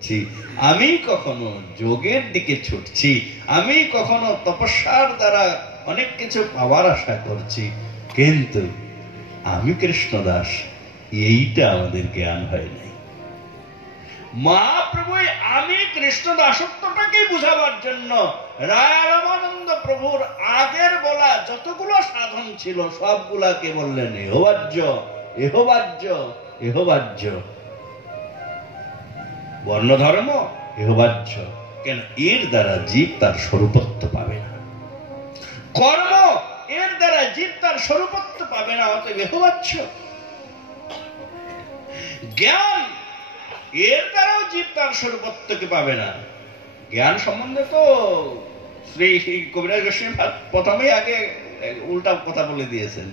করছি, আমি কখনো যোগের দিকে ছুটছি, আমি কখনো তপস্যার দ্বারা অনেক কিছু পাওয়ার আশা করছি, কিন্তু আমি কৃষ্ণদাস, এইটা আমাদের জ্ঞান হয় নাই। মহাপ্রভু আমি কৃষ্ণ দাসত্বটাকে বুঝাবার জন্য রায় রামানন্দ প্রভুর আগের বলা যতগুলো সাধন ছিল সবগুলাকে বললেন এহবাজ্য, এহবাজ্য, এহবাজ্য। বর্ণধর্ম এহবাজ্য, কেন এর দ্বারা জীব তার স্বরূপত্ব পাবে না। কর্ম এর দ্বারা জীব তার স্বরূপত্ব পাবে না, অতএব এহবাজ্য। জ্ঞান এর দ্বারাও জীব তার স্বরূপত্বকে পাবে না। জ্ঞান সম্বন্ধে তো শ্রী কবিরাজ গোস্বামী প্রথমেই আগে উল্টা কথা বলে দিয়েছেন।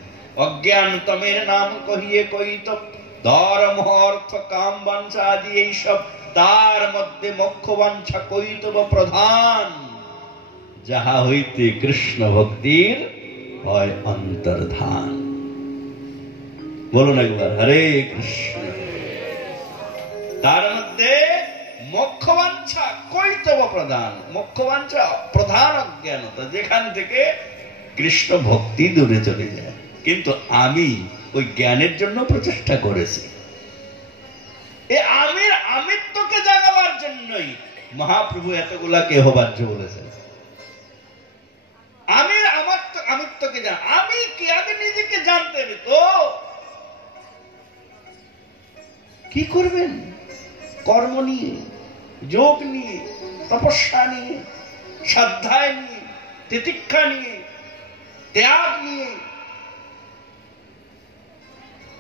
অজ্ঞান তমের নাম কহিয়ে কইত ধর্ম অর্থ কাম বাঞ্ছা আদি এইসব, তার মধ্যে মোক্ষ বাঞ্ছা কইতব প্রধান, যাহা হইতে কৃষ্ণ ভক্তির হয় অন্তর্ধান। বলুন একবার হরে কৃষ্ণ। তার মধ্যে মোক্ষবাঞ্ছা কৈতব প্রধান, মোক্ষবাঞ্ছা প্রধান অজ্ঞানতা, যেখান থেকে কৃষ্ণ ভক্তি দূরে চলে যায়। কিন্তু আমি ওই জ্ঞানের জন্য প্রচেষ্টা করেছি, এই আমির আমিত্বকে জাগাবার জন্যই মহাপ্রভু এতগুলাকে এহবাজ্য বলেছেন। আমির আমিত্বকে জান, আমি কি আগে নিজেকে জানতে হবে তো কি করবেন? কর্ম নিয়ে, যোগ নিয়ে, তপস্যা নিয়ে, শ্রদ্ধায় নিয়ে, তিতিক্ষা নিয়ে, ত্যাগ নিয়ে,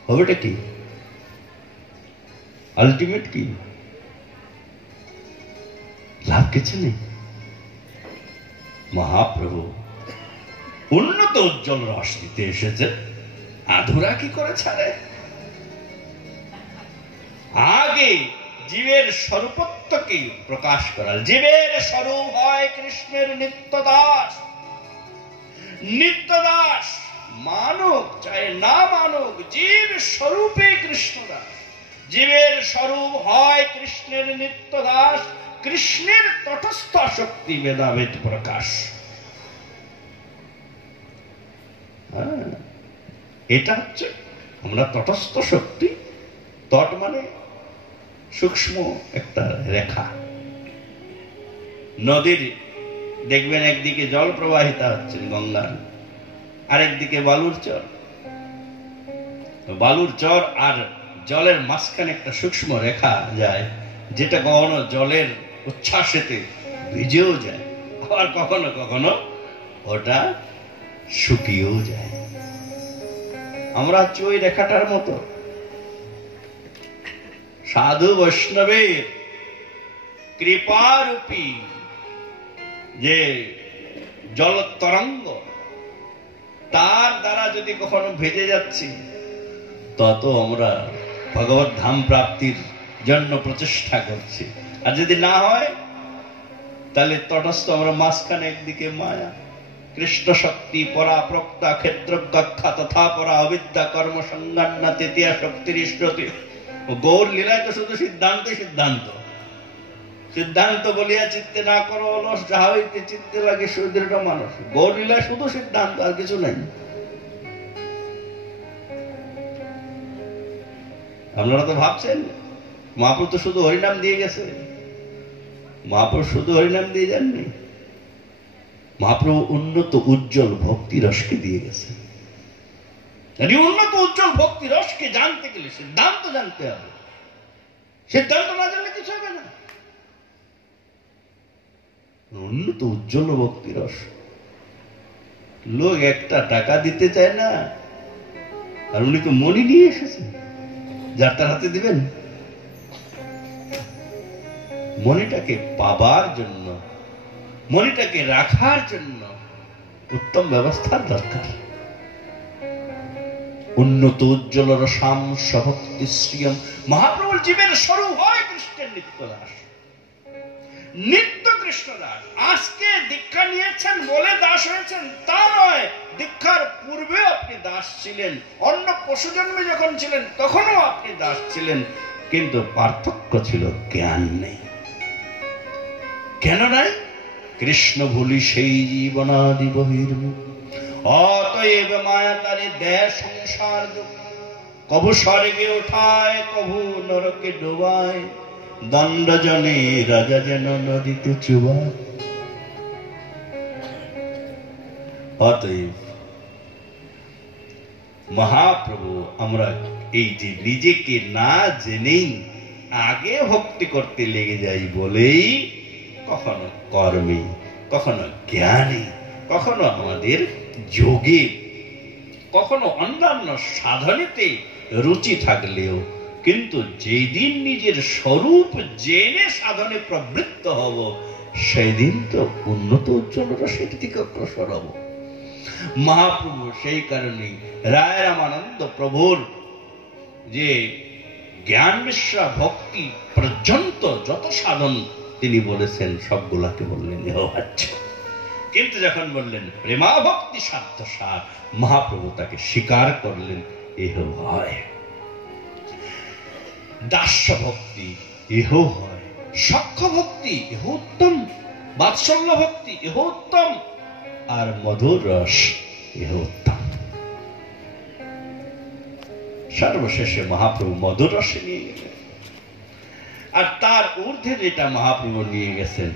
হবেটা কি? আলটিমেট কি? লাভ কিছু নেই। মহাপ্রভু উন্নত উজ্জ্বল রস দিতে এসেছে, আধুরা কি করে ছাড়ে? আগে জীবের স্বরূপত্বকে প্রকাশ করার। জীবের স্বরূপ হয় কৃষ্ণের নিত্যদাস। নিত্যদাস মানুক চাই না মানুক, জীব স্বরূপে কৃষ্ণদাস। জীবের স্বরূপ হয় কৃষ্ণের নিত্যদাস, কৃষ্ণের তটস্থ শক্তি ভেদাভেদ প্রকাশ। এটা হচ্ছে আমরা তটস্থ শক্তি। তট মানে সূক্ষ্ম একটা রেখা। নদীর দেখবেন একদিকে জল প্রবাহিত হচ্ছে গঙ্গার, আরেকদিকে বালুর চর। বালুর চর আর জলের মাঝখানে একটা সূক্ষ্ম রেখা যায়, যেটা কখনো জলের উচ্ছ্বাসেতে ভিজেও যায়, আবার কখনো কখনো ওটা শুকিয়েও যায়। আমরা হচ্ছে ওই রেখাটার মতো। সাধু বৈষ্ণবের কৃপারূপী যে জল তরঙ্গ, তার দ্বারা যদি কখনো ভেজে যাচ্ছি, তত আমরা ভগবত ধাম প্রাপ্তির জন্য প্রচেষ্টা করছি। আর যদি না হয়, তাহলে তটস্থ আমরা মাঝখানে, একদিকে মায়া, কৃষ্ণ শক্তি পরা প্রক্তা ক্ষেত্র কক্ষা তথা পরা অবিদ্যা কর্ম সংজ্ঞান্না তৃতীয়া শক্তির শ্রুতি। গৌর লীলায় তো শুধু সিদ্ধান্ত সিদ্ধান্ত সিদ্ধান্ত বলিয়া চিত্তে না করো অলস, যাহা হইতে চিত্তে লাগে সুদৃঢ় মানুষ। গৌর লীলায় শুধু সিদ্ধান্ত, আর কিছু নাই। আপনারা তো ভাবছেন মহাপ্রভু তো শুধু হরিনাম দিয়ে গেছে। মহাপ্রভু শুধু হরিনাম দিয়ে যাননি, মহাপ্রভু উন্নত উজ্জ্বল ভক্তি রসকে দিয়ে গেছে। উন্নত উজ্জ্বল ভক্তি রসকে জানতে গেলে সিদ্ধান্ত জানতে হবে। সিদ্ধান্ত না জানলে কিছু হবে না। উন্নত উজ্জ্বল ভক্তি রস, লোক একটা টাকা দিতে চায় না, আর উনি তো মনি নিয়ে এসেছেন, যার তার হাতে দিবেন। মনিটাকে পাবার জন্য, মনিটাকে রাখার জন্য উত্তম ব্যবস্থার দরকার। উন্নত উজ্জ্বল রসাম সভক্তি শ্রিয়ম। মহাপ্রভুর জীবের স্বরূপ হয় কৃষ্ণের নিত্যদাস, নিত্য কৃষ্ণদাস। আজকে দীক্ষা নিয়েছেন বলে দাস হয়েছেন তা নয়, দীক্ষার পূর্বে আপনি দাস ছিলেন, অন্য পশু জন্মে যখন ছিলেন তখনও আপনি দাস ছিলেন, কিন্তু পার্থক্য ছিল জ্ঞান নেই। কেন নাই? কৃষ্ণ ভুলি সেই জীবনাদি বহির্মুখ, অতএব মায়া তারে দেয় সংসার দুঃখ। কভু স্বর্গে ওঠায়, কভু নরকে ডোবায়, দণ্ড জনে রাজা যেন নদীতে চুবায়। অতএব মহাপ্রভু আমরা এই যে নিজেকে না জেনেই আগে ভক্তি করতে লেগে যাই বলেই কখনো কর্মে, কখনো জ্ঞানে, কখনো আমাদের যোগে, কখনো অন্যান্য সাধনেতে রুচি থাকলেও কিন্তু যেদিন নিজের স্বরূপ জেনে সাধনে প্রবৃত্ত হব, সেদিন তো উন্নত উজ্জ্বল রসের দিকে অগ্রসর হব। মহাপ্রভু সেই কারণে রায় রামানন্দ প্রভুর যে জ্ঞান মিশ্রা ভক্তি পর্যন্ত যত সাধন তিনি বলেছেন সবগুলাকে বললেন ইহবাচ্য, কিন্তু যখন বললেন প্রেমা ভক্তি সাধ্য সার, মহাপ্রভু তাকে স্বীকার করলেন এহ হয়। দাস্য ভক্তি এহ হয়, সখ্য ভক্তি এহ উত্তম, বাৎসল্য ভক্তি এহ উত্তম, আর মধুর রস এহ উত্তম। সর্বশেষে মহাপ্রভু মধুর রসে নিয়ে গেলেন, আর তার ঊর্ধ্বে যেটা মহাপ্রভু নিয়ে গেছেন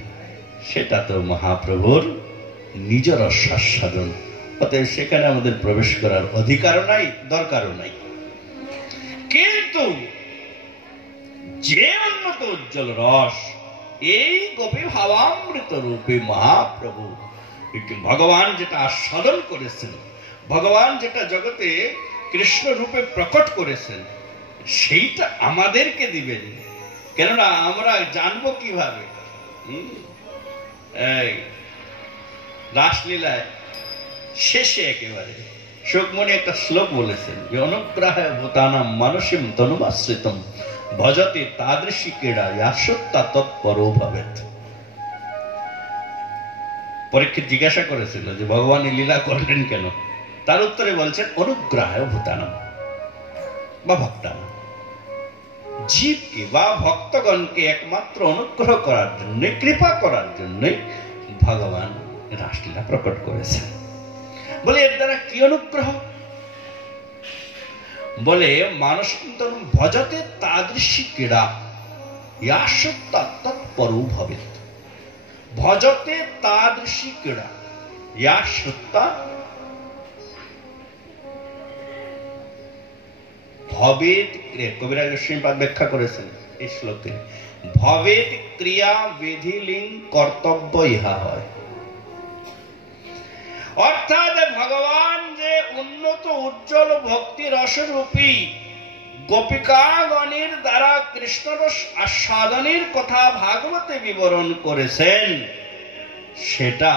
সেটা তো মহাপ্রভুর নিজ রসাস্বাদন। অতএব সেখানে আমাদের প্রবেশ করার অধিকারও নাই, দরকারও নাই। কিন্তু যে উন্নত উজ্জ্বল রস এই গোপী ভাবামৃত রূপে মহাপ্রভু ভগবান যেটা আস্বাদন করেছেন, ভগবান যেটা জগতে কৃষ্ণ রূপে প্রকট করেছেন, সেইটা আমাদেরকে দিবেন। কেননা আমরা জানবো কিভাবে? রাসলীলায় শেষে একেবারে শোকমণি একটা শ্লোক বলেছেন যে অনুগ্রহে ভূতানাম মানসিম তনুমাশ্রিতম ভজতে তাদৃশী ক্রীড়া ইয়াসত্তা তৎপরো ভবেৎ। পরীক্ষিত জিজ্ঞাসা করেছিল যে ভগবান লীলা করলেন কেন? তার উত্তরে বলছেন অনুগ্রহে ভূতানাম বা ভক্তানাম, জীবকে বা ভক্তগণকে একমাত্র অনুগ্রহ করার জন্য, কৃপা করার জন্য ভগবান রাসলীলা প্রকট করেছেন। বলে এর দ্বারা কি অনুগ্রহ? বলে মানুষ ভজতে তাদৃশী ক্রীড়া ইয়াসত্তা তৎপরো ভবেৎ। ভজতে তাদৃশী ক্রীড়া ইয়াসত্তা ভবেৎ। কবিরাজ গোস্বামীপাদ ব্যাখ্যা করেছেন এই শ্লোকে, ভবেৎ ক্রিয়া বিধিলিং কর্তব্য ইহা হয়। অর্থাৎ ভগবান যে উন্নত উজ্জ্বল ভক্তি রসরূপী গোপিকাগণের দ্বারা কৃষ্ণরস আস্বাদনের কথা ভাগবতে বিবরণ করেছেন, সেটা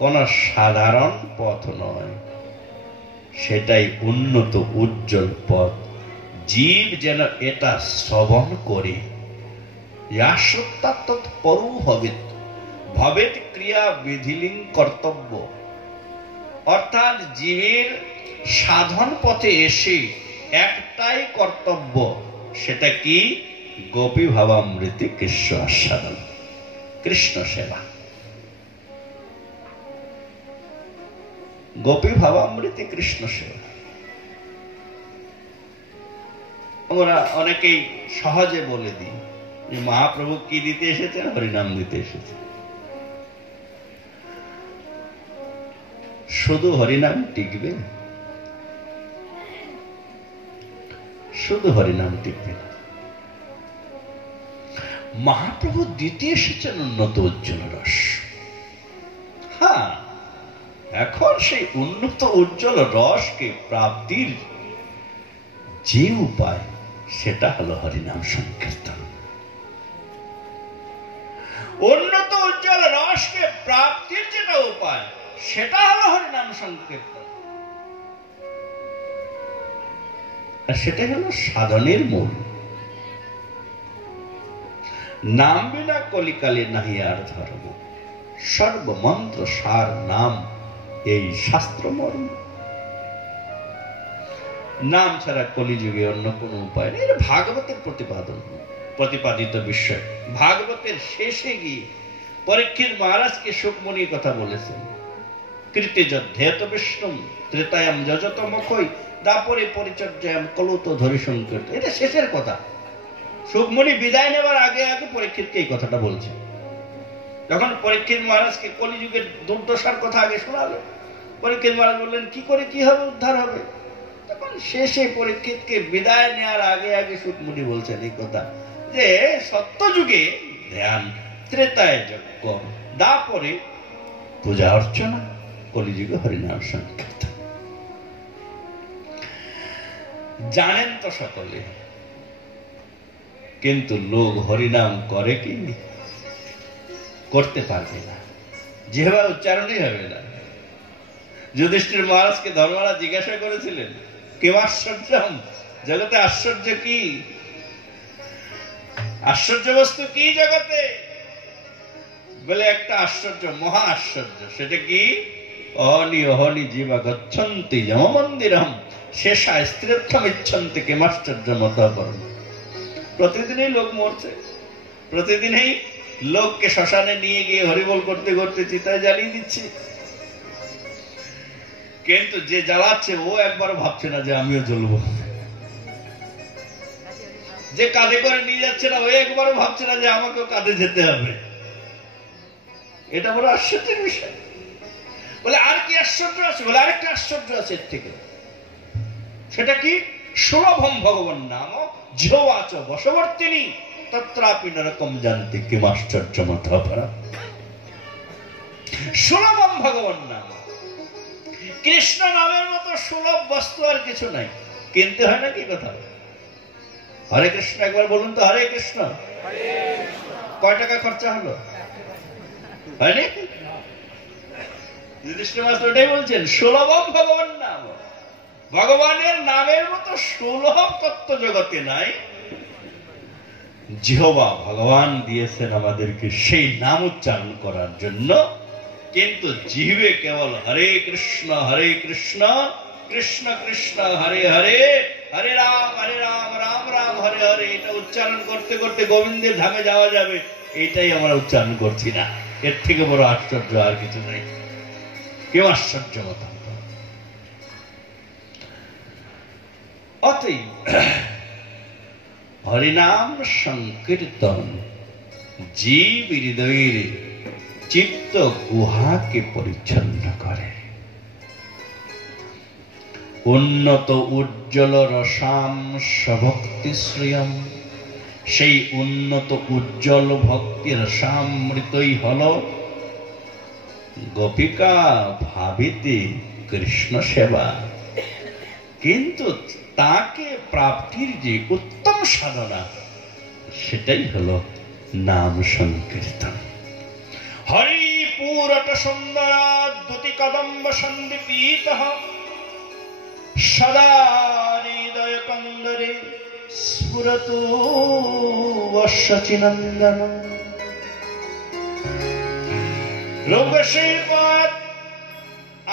কোন সাধারণ পথ নয়, সেটাই উন্নত উজ্জ্বল পথ। জীব যেন এটা শ্রবণ করে ইয়াসত্তা তৎপরো ভবেৎ। ভবেৎ ক্রিয়া বিধিলিং কর্তব্য, অর্থাৎ জীবের সাধন পথে এসে একটাই কর্তব্য, সেটা কি? গোপী ভাবামৃতে কৃষ্ণ আস্বাদন, কৃষ্ণ সেবা। গোপী ভাবামৃতে কৃষ্ণ সেবা। আমরা অনেকেই সহজে বলে দিই যে মহাপ্রভু কি দিতে এসেছেন? হরিনাম দিতে এসেছেন। শুধু হরিনাম টিকবে? শুধু হরিনাম টিকবে? মহাপ্রভু দিতে এসেছেন উন্নত উজ্জ্বল রস। হ্যাঁ, এখন সেই উন্নত উজ্জ্বল রসকে প্রাপ্তির যে উপায়, সেটা হলো হরিনাম সংকীর্তন। উন্নত উজ্জ্বল রসকে প্রাপ্তির যেটা উপায়, সেটা হলো হরিনাম সংকীর্তন। আর সেটা হলো সাধনের মূল। নাম বিনা কলিকালে নাহি আর ধর্ম, সর্বমন্ত্র সার নাম এই শাস্ত্র মর্ম। নাম ছাড়া কলিযুগে অন্য কোন উপায় নেই, এটা ভাগবতের প্রতিপাদন। প্রতিপাদিত বিষয়। ভাগবতের শেষে গিয়ে পরীক্ষিত মহারাজকে শুকমুনি কথা বলেছেন, কৃতে যদ্ধেত বিষ্ণুম ত্রেতায়াম যজতমখৈ দাপরে পরিচর্যায়াম কলুত ধরি সংকীর্ত। এটা শেষের কথা। শুকমুনি বিদায় নেবার আগে আগে পরীক্ষিতকে এই কথাটা বলছে। যখন পরীক্ষিত মহারাজকে কলিযুগের দুর্দশার কথা আগে শোনালো, পরীক্ষিত মহারাজ বললেন কি করে কি হবে, উদ্ধার হবে। তখন শেষে পরীক্ষিতকে বিদায় নেওয়ার আগে আগে শুকমুনি বলছেন এই কথা যে সত্যযুগে ধ্যান, ত্রেতায় যজ্ঞ, দাপরে পূজা অর্চনা, কলিযুগে হরিনাম সংকীর্তন। জানেন তো সকলে, কিন্তু লোক হরিনাম করে কি? করতে পারবে না, যেভাবে উচ্চারণই হবে না। যুধিষ্ঠির মহারাজকে ধর্মরাজ জিজ্ঞাসা করেছিলেন কেউ আশ্চর্যম, জগতে আশ্চর্য কি, আশ্চর্য বস্তু কি জগতে? বলে একটা আশ্চর্য, মহা আশ্চর্য। সেটা কি? অহনি অহনি জীবা গচ্ছন্তি যম মন্দিরম শেষা স্ত্রীত্বম ইচ্ছন্তি কিমাশ্চর্য মতঃপরম। প্রতিদিনই লোক মরছে, প্রতিদিনই লোককে শ্মশানে নিয়ে গিয়ে হরিবোল করতে করতে চিতায় জ্বালিয়ে দিচ্ছে। কিন্তু যে জ্বালাচ্ছে ও একবারও ভাবছে না যে আমিও জ্বলবো। যে কাঁধে করে নিয়ে যাচ্ছে না ও একবারও ভাবছে না যে আমাকেও কাঁধে যেতে হবে। এটা বড় আশ্চর্যের বিষয়। বলে আর কি আশ্চর্য আছে? বলে আরেকটা আশ্চর্য আছে এর থেকে। সেটা কি? সুলভম ভগবান নাম ঝোয়াচ বশবর্তিনী তত্রাপি নরকম জানতি কিম আশ্চর্য মতঃপরম। সুলভম ভগবান নাম, কৃষ্ণ নামের মতো সুলভ বস্তু আর কিছু নাই। কিনতে হয় না কি কথা? হরে কৃষ্ণ একবার বলুন তো, হরে কৃষ্ণ। কয় টাকা খরচা হলো? হয়নি? যুধিষ্ঠির মহারাজ ওটাই বলছেন, সুলভম ভগবান নাম। ভগবানের নামের মতো সুলভ তত্ত্ব জগতে নাই। জিহ্বা ভগবান দিয়েছেন আমাদেরকে সেই নাম উচ্চারণ করার জন্য, কিন্তু জিহ্বে কেবল হরে কৃষ্ণ কৃষ্ণ কৃষ্ণ হরে হরে, হরে রাম রাম রাম হরে হরে, এটা উচ্চারণ করতে করতে গোবিন্দের ধামে যাওয়া যাবে। এইটাই আমরা উচ্চারণ করছি না। এর থেকে বড় আশ্চর্য আর কিছু নেই। কেউ আশ্চর্য মত। অতএব হরিনাম সংকীর্তন জীব হৃদয়ের চিত্ত গুহাকে পরিচ্ছন্ন করে। উন্নত উজ্জ্বল রসাম সভক্তি শ্রিয়ম, সেই উন্নত উজ্জ্বল ভক্তির রসামৃতই হল গোপিকা ভাবিতে কৃষ্ণ সেবা। কিন্তু তাকে প্রাপ্তির যে উত্তম সাধনা, সেটাই হলো নাম সংকীর্তন। হরি পুরট সুন্দর দ্যুতি কদম্ব সন্দীপিত সদা হৃদয় কন্দরে স্ফুরতু বর্ষচিনন্দন। রূপশ্রীপদ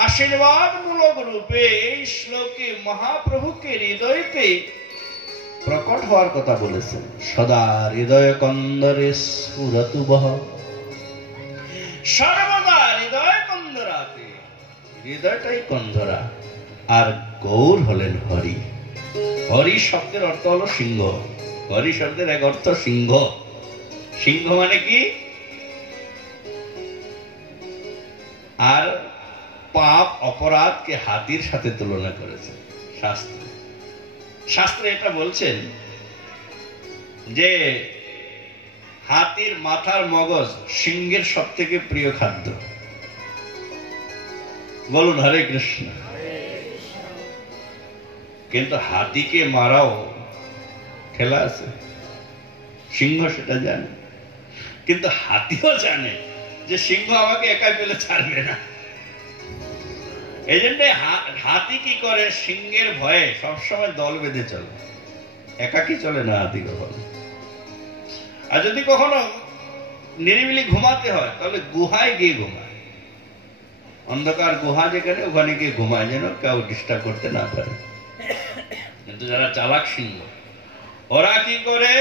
আশীর্বাদ মূলক রূপে এই শ্লোকে মহাপ্রভুকে হৃদয়তে প্রকট হওয়ার কথা বলেছেন। সদা হৃদয় কন্দরে স্ফুরতু বহ, সর্বদা হৃদয় কন্দরাতে, হৃদয়টাই কন্দরা। আর গৌর হলেন হরি। হরি শব্দের অর্থ হলো সিংহ। হরি শব্দের এক অর্থ সিংহ। সিংহ মানে কি? আর পাপ অপরাধকে হাতির সাথে তুলনা করেছে শাস্ত্রে। শাস্ত্রে এটা বলছেন যে হাতির মাথার মগজ সিংহের সব থেকে প্রিয় খাদ্য। বলুন হরে কৃষ্ণ। কিন্তু হাতিকে মারাও খেলা আছে, সিংহ সেটা জানে। কিন্তু হাতিও জানে যে সিংহ আমাকে একাই পেলে ছাড়বে না। এই জন্য হাতি কি করে? সিংহের ভয়ে সবসময় দল বেঁধে চলে, একাকি চলে না হাতি কখনো। আর যদি কখনো নিরিবিলি ঘুমাতে হয় তাহলে গুহায় গিয়ে ঘুমায়। অন্ধকার গুহা যেখানে, ওখানে গিয়ে ঘুমায় যেন কেউ ডিস্টার্ব করতে না পারে। কিন্তু যারা চালাক সিংহ, ওরা কি করে?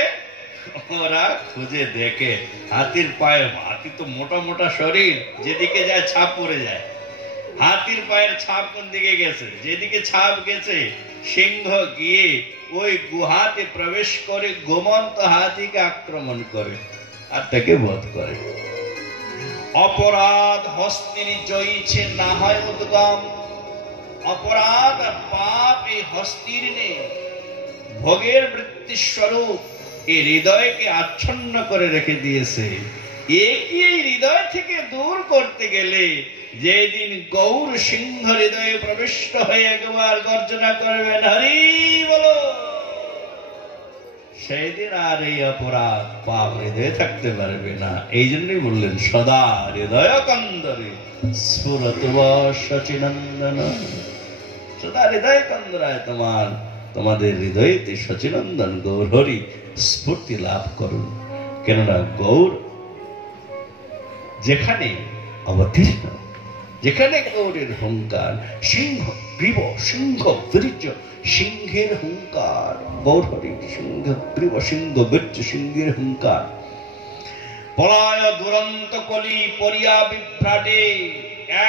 ওরা খুঁজে দেখে হাতির পায়ে, হাতি তো মোটা মোটা শরীর, যেদিকে যায় ছাপ পড়ে যায়। হাতির পায়ের ছাপ কোন দিকে গেছে? যেদিকে ছাপ গেছে সিংহ গিয়ে ওই গুহাতে প্রবেশ করে ঘুমন্ত হাতিকে আক্রমণ করে আর তাকে বধ করে। অপরাধ হস্তির জয়ীছে না হয় উদ্গম। অপরাধ আর পাপ এই হস্তির নেই, ভোগের বৃত্তি স্বরূপ এই হৃদয়কে আচ্ছন্ন করে রেখে দিয়েছে। এই হৃদয় থেকে দূর করতে গেলে যেদিন গৌর সিংহ হৃদয়ে প্রবিষ্ট হয়ে একবার গর্জনা করবেন হরি বলো, সেই দিন আর এই অপরাধ পাপ হৃদয়ে থাকতে পারবে না। এই জন্যই বললেন সদা হৃদয় কন্দরে স্ফুরত সচিনন্দন। সদা হৃদয় কন্দরায় তোমাদের হৃদয়তে সচিনন্দন গৌর হরি স্ফূর্তি লাভ করুন। কেননা গৌর যেখানে অবতীর্ণ, যেখানে গৌরের হুঙ্কার, সিংহ গ্রীব, সিংহ বীর্য, সিংহের হুঙ্কার, গৌর হরি সিংহ গ্রীব, সিংহ বীর্য, সিংহের হুঙ্কার। পলায় দুরন্ত কলি পরিয়া বিভ্রাটে,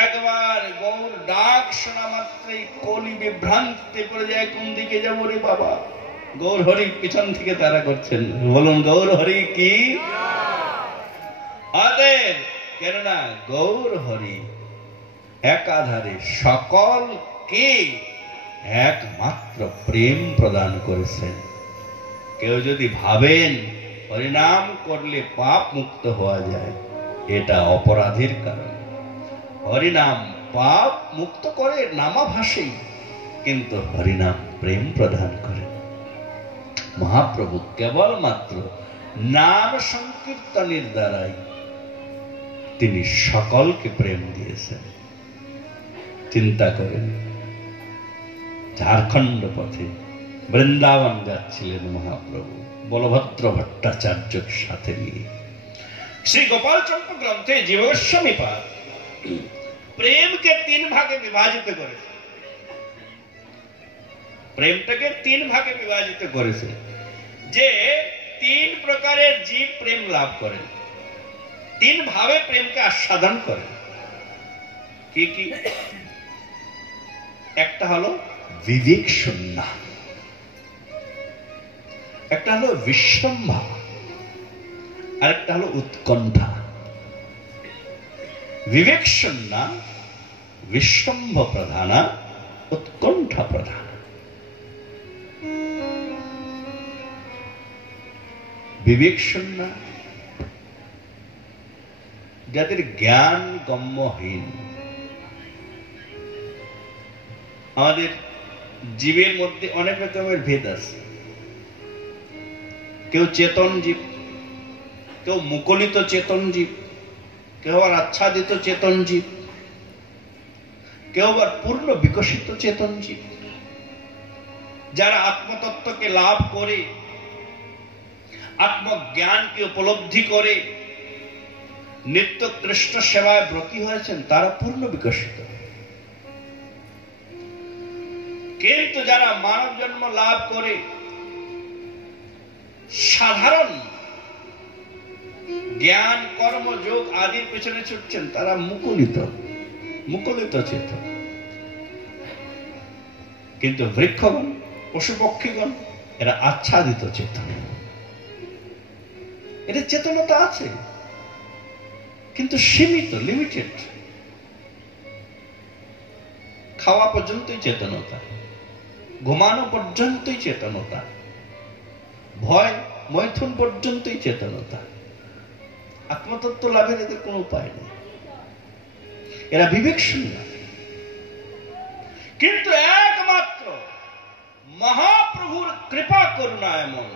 একবার গৌর ডাক শোনা মাত্রই কলি বিভ্রান্তিতে পড়ে যায়। কোন দিকে যাবো রে বাবা? গৌর হরি পিছন থেকে তারা করছেন, বলুন গৌর হরি কি আদের। কেননা গৌর হরি একাধারে সকলকে একমাত্র প্রেম প্রদান করেছেন। কেউ যদি ভাবেন হরিনাম করলে পাপ মুক্ত হওয়া যায়, এটা অপরাধের কারণ। হরিনাম পাপ মুক্ত করে নামাভাসেই, কিন্তু হরিনাম প্রেম প্রদান করে। মহাপ্রভু কেবলমাত্র নাম সংকীর্তনের দ্বারাই তিনি সকলকে প্রেম দিয়েছেন। চিন্তা করেন, ঝাড়খণ্ড পথে বৃন্দাবন যাচ্ছিলেন মহাপ্রভু বলভদ্র ভট্টাচার্যের সাথে নিয়ে। শ্রী গোপালচন্দ্র গ্রন্থে জীবগোস্বামী পাদ প্রেমকে 3 ভাগে বিভাজিত করেছে। প্রেমটাকে 3 ভাগে বিভাজিত করেছে, যে 3 প্রকারের জীব প্রেম লাভ করেন, 3 ভাবে প্রেমকে আস্বাদন করেন। কি কি? একটা হলো বিবেক শূন্য, একটা হলো বিশ্বম্ভা, আর একটা হলো উৎকণ্ঠা। বিবেক শূন্য, বিশ্বম্ভ প্রধান, উৎকণ্ঠা প্রধান। বিবেক শূন্য যাদের জ্ঞান গম্যহীন। আমাদের জীবের মধ্যে অনেক রকমের ভেদ আছে। কেউ চেতন জীব, কেউ মুকলিত চেতন জীব, কেউ আবার আচ্ছাদিত চেতন জীব, কেউ আবার পূর্ণ বিকশিত চেতন জীব। যারা আত্মতত্ত্বকে লাভ করে, আত্মজ্ঞানকে উপলব্ধি করে নিত্য কৃষ্ণ সেবায় ব্রতী হয়েছেন, তারা পূর্ণ বিকশিত। কিন্তু যারা মানব জন্ম লাভ করে সাধারণ জ্ঞান কর্ম যোগ আদির পেছনে ছুটছেন, তারা মুকুলিত চেতন। কিন্তু বৃক্ষগণ, পশু পক্ষীগণ, এরা আচ্ছাদিত চেতন। এদের চেতনতা আছে, কিন্তু সীমিত, লিমিটেড। খাওয়া পর্যন্তই চেতনতা, ঘুমানো পর্যন্তই চেতনতা, ভয় মৈথুন পর্যন্তই চেতনতা। আত্মতত্ত্ব লাভের এদের কোনো উপায় নেই, এরা বিবেক শূন্য। কিন্তু একমাত্র মহাপ্রভুর কৃপা করুণা এমন,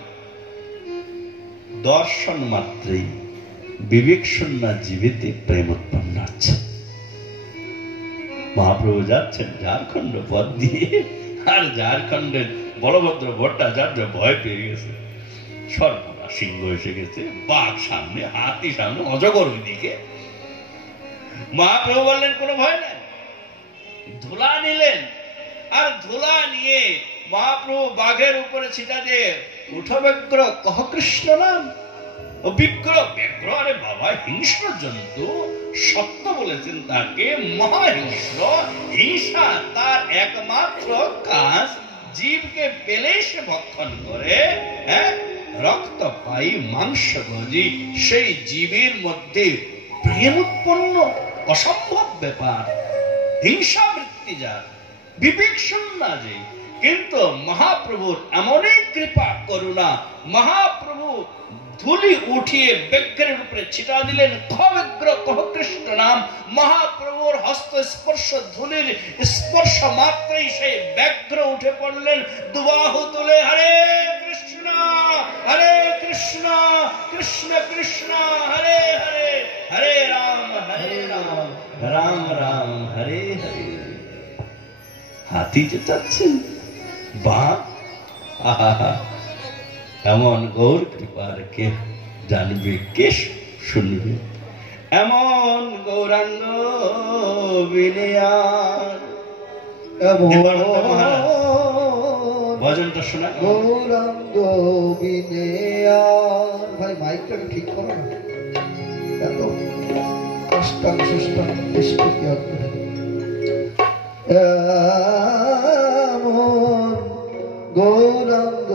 দর্শন মাত্রেই বিবেক শূন্য জীবিতে প্রেম উৎপন্ন হচ্ছে। মহাপ্রভু যাচ্ছেন ঝাড়খণ্ড পথ দিয়ে, আর ঝাড়খণ্ডের বলভদ্র ভট্টাচার্য ভয় পেয়ে গেছে। সর্বনাশ, সিংহ এসে গেছে, বাঘ সামনে, হাতি সামনে, অজগর ওইদিকে। মহাপ্রভু বললেন কোনো ভয় নাই। ধুলা নিলেন, আর ধুলা নিয়ে মহাপ্রভু বাঘের উপরে ছিটা দিয়ে উঠো ব্যগ্র কহ কৃষ্ণ নাম। ও বিগ্র ব্যগ্র, আরে বাবা হিংস্র জন্তু, সত্য বলেছেন তাকে মহাহিংস্র। হিংসা তার একমাত্র কাজ, জীবকে পেলে সে ভক্ষণ করে। রক্ত পাই মাংস ভোজি, সেই জীবের মধ্যে প্রেম উৎপন্ন অসম্ভব ব্যাপার। হিংসা বৃত্তি যার, বিবেক শূন্য যে। কিন্তু মহাপ্রভুর এমনই কৃপা করুণা, মহাপ্রভু ধুলি উঠিয়ে ব্যগ্রের উপরে ছিটা দিলেন। কহ ব্যগ্র কহ কৃষ্ণ নাম। মহাপ্রভুর হস্ত স্পর্শ, ধুলির স্পর্শ মাত্রই সেই ব্যগ্র উঠে পড়লেন, দুবাহু তুলে হরে কৃষ্ণ হরে কৃষ্ণ কৃষ্ণ কৃষ্ণ হরে হরে, হরে রাম রাম রাম হরে হরে। হাতি যে চাচ্ছেন বা এমন গৌর কৃপার কে জানবে, কে শুনবে? এমন গৌরাঙ্গ বিনয়ার। ভজনটা শোনা। গৌরাঙ্গ বিনয়ার। ভাই মাইকটা ঠিক করো না, এত কষ্টাং সুষ্টাং দৃষ্টি এমন গৌরাঙ্গ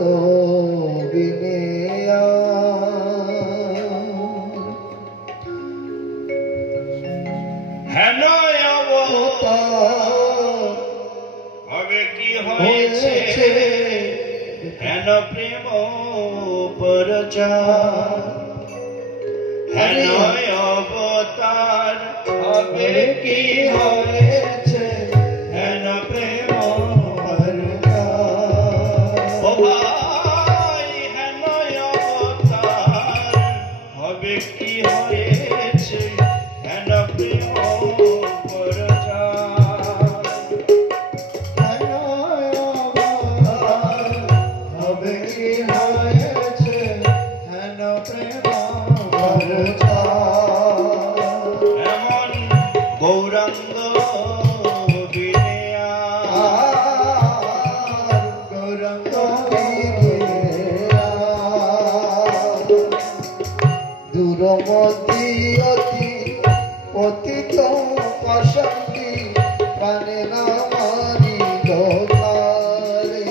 হবে কি হয়েছে হেন প্রেম পরচার, হেন অবতার হবে কি হয়েছে হেন প্রেম পরচার। ও ভাই হেন অবতার হবে কি হয়েছে হেন প্রেম পতিত পাশাঙ্গী প্রাণে না মারি গোতারে।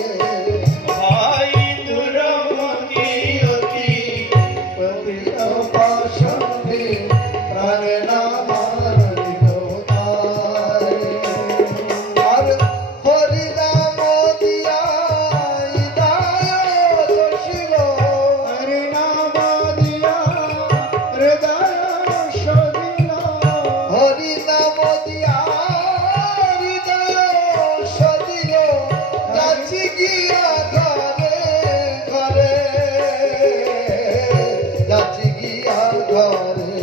ভাই দুরমতি অতি পতিত পাশাঙ্গী প্রাণে না মারি গোতারে। আর হরি নাম দিয়া হৃদয় দোষিল, হরি নাম দিয়া হৃদয় হরি নাম দিয়া হৃদয় সদিল, যাচ্ছি গিয়া ঘরে ঘরে, যাচ্ছি গিয়া ঘরে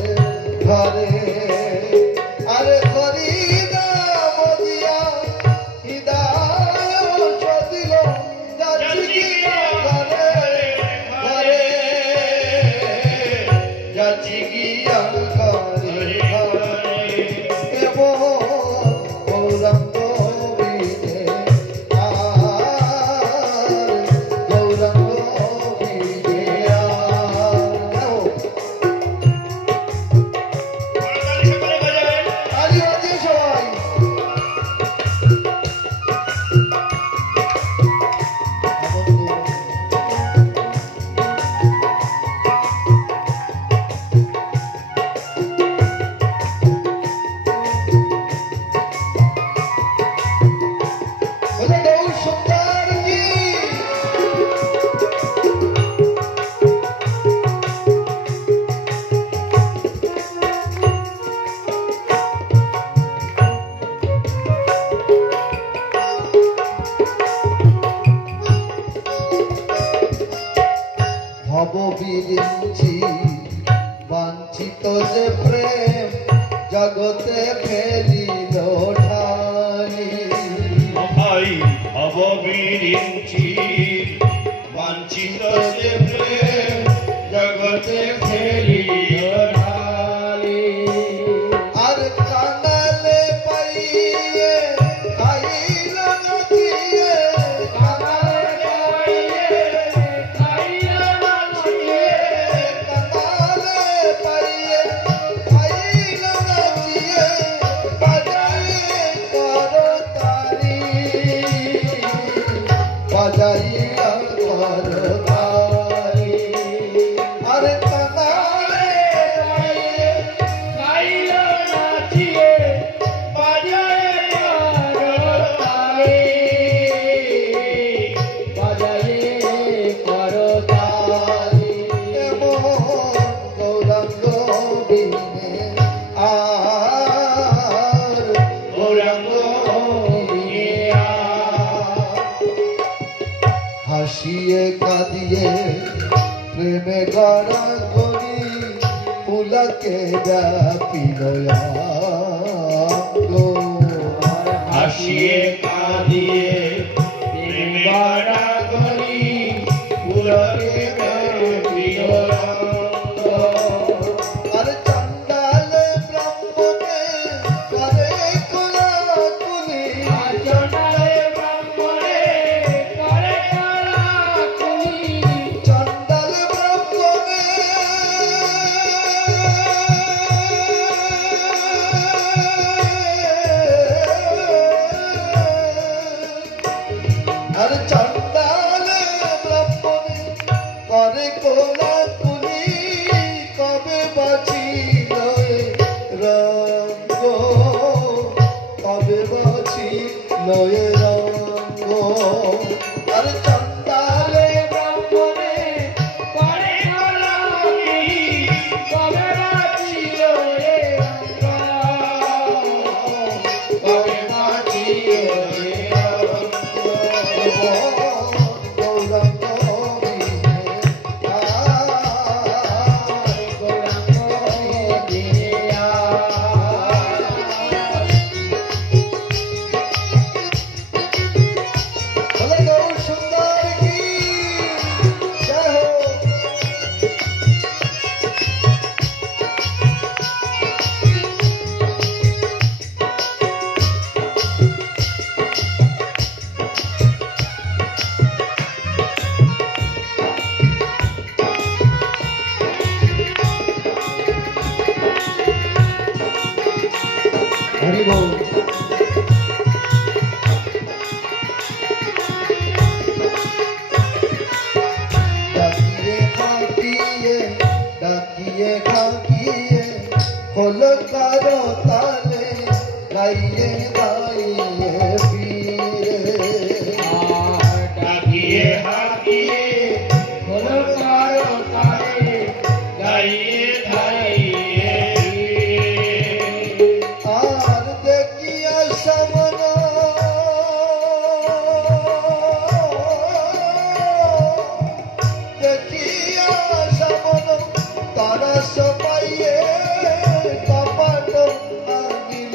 ঘরে। আরে হরি নাম দিয়া হৃদয় সদিল, যাচ্ছি গিয়া ঘরে ঘরে, যাচ্ছি গিয়া ঘরে ঘরে। গৌরাঙ্গ বিনে আর, গৌরাঙ্গ বিনে আজ বাজে সবাই। ভববিরিঞ্চি বাঞ্ছিত যে প্রেম জগতে ফেলিল ঠানি। ভাই ভববিরিঞ্চি বাঞ্ছিত যে প্রেম জগতে ফেলিল ঠানি। আর কানালে পাইয়ে খাইল নদিয়ে, কানালে পাইয়ে খাইল পুলকে ব্যাপিল হাসিয়ে কাঁদিয়ে প্রেমের গলি পুলকে ব্যাপিল আর চন্ডাল ব্রাহ্মণে করে কোলাকুলি চন্ডাল ব্রাহ্মণে আর চন্ডাল ব্রাহ্মণে করে কোলাকুলি কবে বাঁচিল রঙ্গ কবে বাঁচিল রঙ্গ আর চন্ডালে ব্রাহ্মণে করে কোলাকুলি কবে বাঁচিল কবে বাঁচিল গৌরাঙ্গ বলে গৌর সুন্দর কি জয় হো। হরি বল। ডাকিয়ে খাকিয়ে হলো কারো তালে গাইয়ে গাইয়ে ফিরে ডাকিয়ে হাকিয়ে হলো কারো তালে গাইয়ে ধাইয়ে আর দেখিয়া সমন দেখিয়া সমন তারা সবাইয়ে কপাট আগিল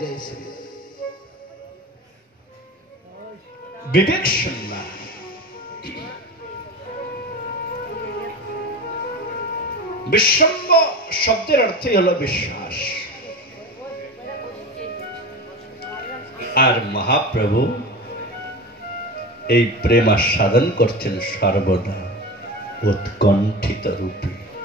জয় শ্রী বিবেক শূন্য। বিশ্বম্ব শব্দের অর্থই হলো বিশ্বাস। আর মহাপ্রভু এই প্রেম আস্বাদন করছেন সর্বদা উৎকণ্ঠিত রূপে।